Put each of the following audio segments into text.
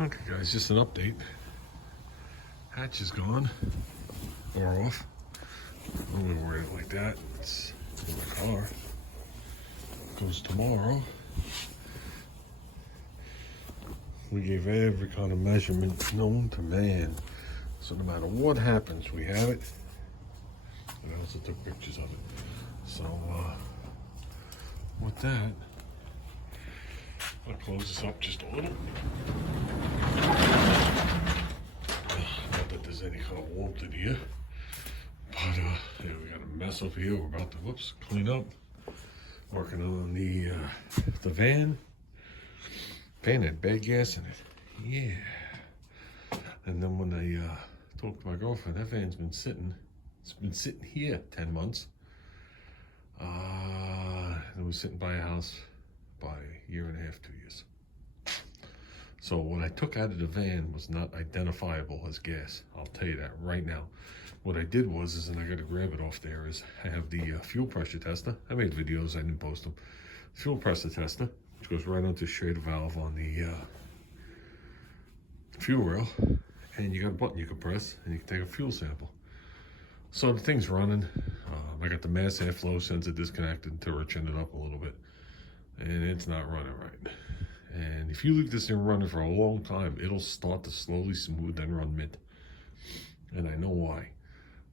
Okay guys, just an update. Hatch is gone, or off. I'm gonna wear it like that. It's in my car. Goes tomorrow. We gave every kind of measurement known to man. So no matter what happens, we have it. And I also took pictures of it. So with that, I'll close this up just a little. Not that there's any kind of warmth in here. But yeah, we got a mess up here. We're about to clean up. Working on the van. Van had bad gas in it. Yeah. And then when I talked to my girlfriend, that van's been sitting. It's been sitting here 10 months. It was sitting by a house by a year and a half, 2 years. So what I took out of the van was not identifiable as gas. I'll tell you that right now. What I did was, and I got to grab it off there, is I have the fuel pressure tester. I made videos, I didn't post them. Fuel pressure tester, which goes right onto the Schrader valve on the fuel rail. And you got a button you can press, and you can take a fuel sample. So the thing's running. I got the mass airflow sensor disconnected to chin it up a little bit. And it's not running right. And if you leave this thing running for a long time, it'll start to slowly smooth and run mid. And I know why.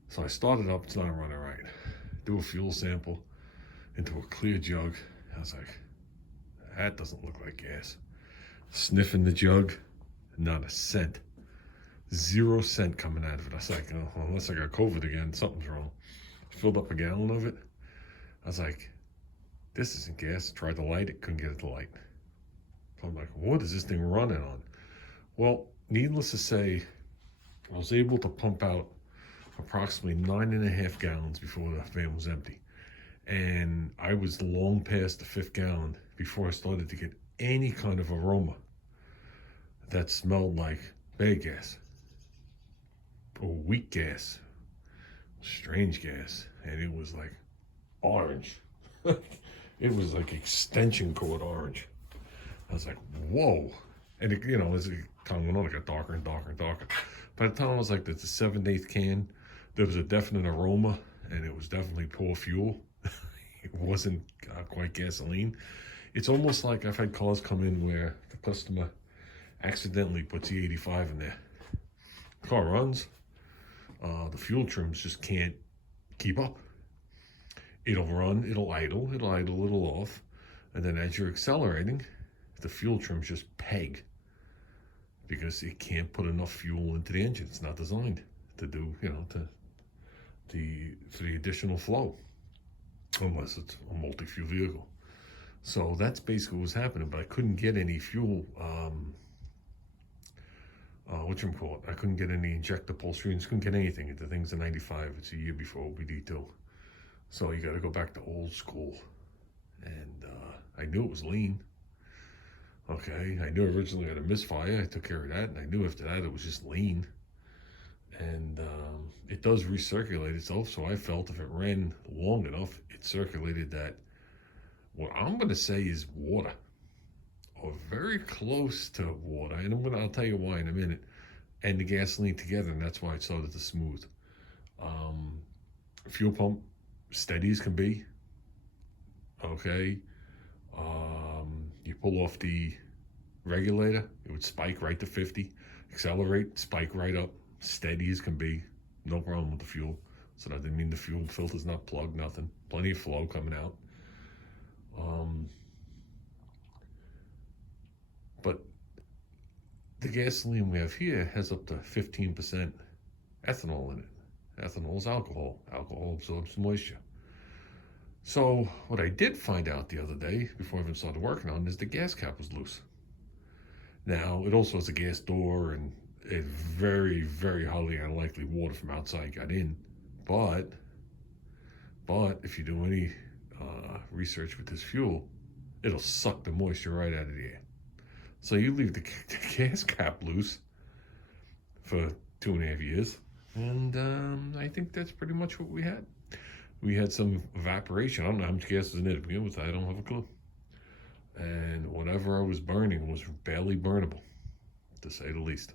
So I started up, it's not running right. Do a fuel sample into a clear jug. I was like, that doesn't look like gas. Sniffing the jug, not a cent. 0 cent coming out of it. I was like, oh, unless I got COVID again, something's wrong. Filled up a gallon of it. I was like, this isn't gas. Tried to light it, couldn't get it to light. So I'm like, what is this thing running on? Well, needless to say, I was able to pump out approximately 9.5 gallons before the van was empty. And I was long past the 5th gallon before I started to get any kind of aroma that smelled like bad gas or weak gas, strange gas. And it was like orange. It was like extension cord orange. I was like, whoa. And it, you know, as it time went on, it got darker and darker and darker. By the time I was like the 7th, 8th can, there was a definite aroma, and it was definitely poor fuel. It wasn't quite gasoline. It's almost like I've had cars come in where the customer accidentally puts the 85 in there. The car runs, the fuel trims just can't keep up. It'll run, it'll idle a little off, and then as you're accelerating, the fuel trims just peg because it can't put enough fuel into the engine. It's not designed to do, you know, for the additional flow, unless it's a multi-fuel vehicle. So that's basically what's happening, but I couldn't get any fuel, I couldn't get any injector pulse readings, couldn't get anything. The thing's a 95, it's a year before OBD2. So you gotta go back to old school. And I knew it was lean. Okay, I knew originally I had a misfire. I took care of that, and I knew after that it was just lean. And it does recirculate itself, so I felt if it ran long enough, it circulated that, what I'm going to say is water, or very close to water. And I'll tell you why in a minute. And the gasoline together, and that's why it started to smooth. Fuel pump, steady as can be. Okay. You pull off the regulator, it would spike right to 50, accelerate, spike right up, steady as can be, no problem with the fuel. So that didn't mean the fuel filter's not plugged, nothing. Plenty of flow coming out. But the gasoline we have here has up to 15% ethanol in it. Ethanol is alcohol. Alcohol absorbs moisture. So what I did find out the other day, before I even started working on it, is the gas cap was loose. Now, it also has a gas door, and it's very, very highly unlikely water from outside got in. But if you do any research with this fuel, it'll suck the moisture right out of the air. So you leave the gas cap loose for 2.5 years, and I think that's pretty much what we had. We had some evaporation. I don't know how much gas was in it to begin with. I don't have a clue. And whatever I was burning was barely burnable. to say the least.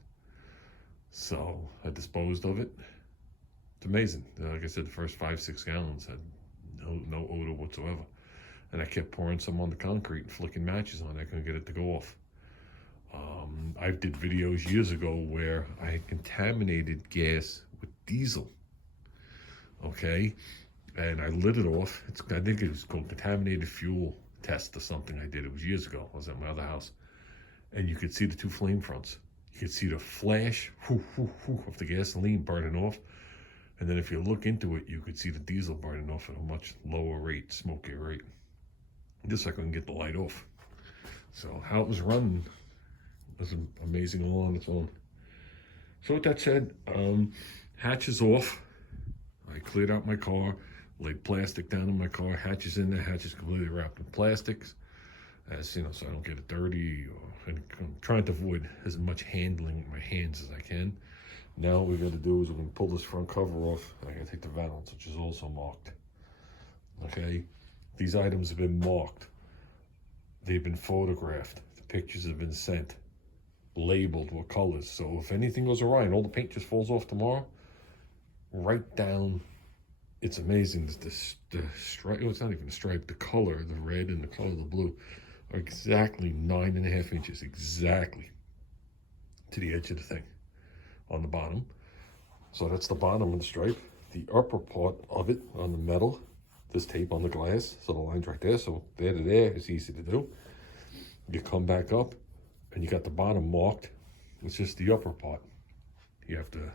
So I disposed of it. It's amazing. Like I said, the first 5-6 gallons had no odor whatsoever. And I kept pouring some on the concrete and flicking matches on it. I couldn't get it to go off. I did videos years ago where I had contaminated gas with diesel. Okay, and I lit it off. I think it was called contaminated fuel test or something I did. It was years ago. I was at my other house. And you could see the two flame fronts. You could see the flash of the gasoline burning off. And then if you look into it, you could see the diesel burning off at a much lower rate, smokier rate. Just I couldn't get the light off. So how it was running was amazing all on its own. So with that said, hatch is off. I cleared out my car, laid plastic down in my car, hatches in there, hatches completely wrapped in plastics, as you know, so I don't get it dirty. And I'm trying to avoid as much handling with my hands as I can. Now what we got to do is we're going to pull this front cover off. I got to take the valance, which is also marked. Okay, these items have been marked. They've been photographed. The pictures have been sent, labeled with colors. So if anything goes awry and all the paint just falls off tomorrow, right down, it's amazing that the stripe, oh, it's not even a stripe, the color, the red and the color of the blue are exactly 9.5 inches, exactly to the edge of the thing on the bottom. So that's the bottom of the stripe. The upper part of it on the metal, this tape on the glass, so the line's right there, so there to there is easy to do. You come back up and you got the bottom marked. It's just the upper part. You have to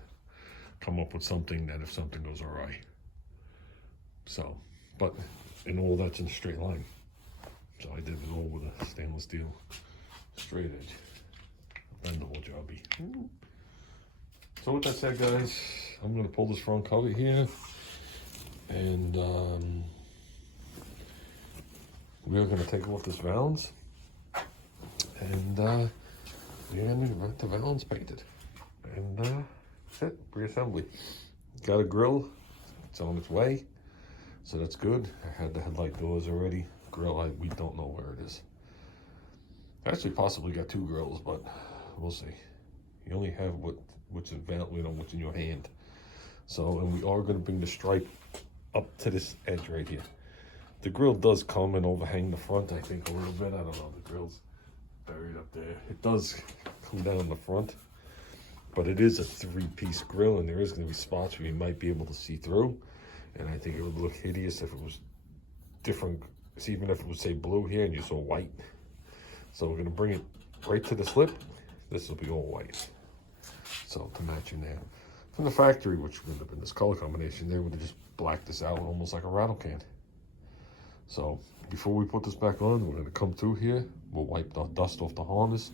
come up with something that if something goes awry. So, but in all that's in a straight line. So I did it all with a stainless steel straight edge. Bendable jobby. So with that said, guys, I'm gonna pull this front cover here, and we're gonna take off this valance, and we're gonna get the valance painted, and that's it, reassembly. Got a grill, it's on its way, so that's good. I had the headlight doors already. Grill, we don't know where it is. I actually possibly got 2 grills, but we'll see. You only have what's available, you know, what's in your hand. So, and we are going to bring the stripe up to this edge right here. The grill does come and overhang the front, I think, a little bit. I don't know, the grill's buried up there. It does come down the front, but it is a 3-piece grill, and there is going to be spots where you might be able to see through. And I think it would look hideous if it was different, even if it would say blue here and you saw white. So we're going to bring it right to the slip. This will be all white. So to match in there. From the factory, which would have been this color combination, they would have just blacked this out almost like a rattle can. So before we put this back on, we're going to come through here. We'll wipe the dust off the harness.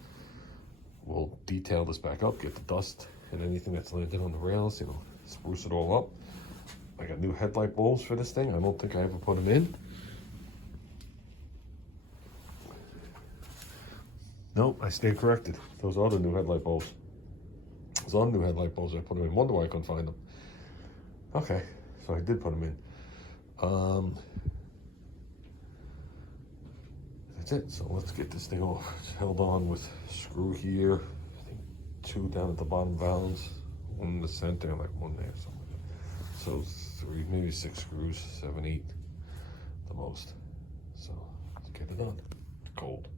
We'll detail this back up, get the dust and anything that's landed on the rails, you know, spruce it all up. I got new headlight bulbs for this thing. I don't think I ever put them in. Nope, I stayed corrected. Those are the new headlight bulbs. Those are the new headlight bulbs. I put them in. Wonder why I couldn't find them. Okay, so I did put them in. That's it. So let's get this thing off. It's held on with screw here. I think 2 down at the bottom valance, 1 in the center, and like 1 there. Something like that. So 3, maybe 6 screws, 7, 8, the most. So let's get it on. It's cold.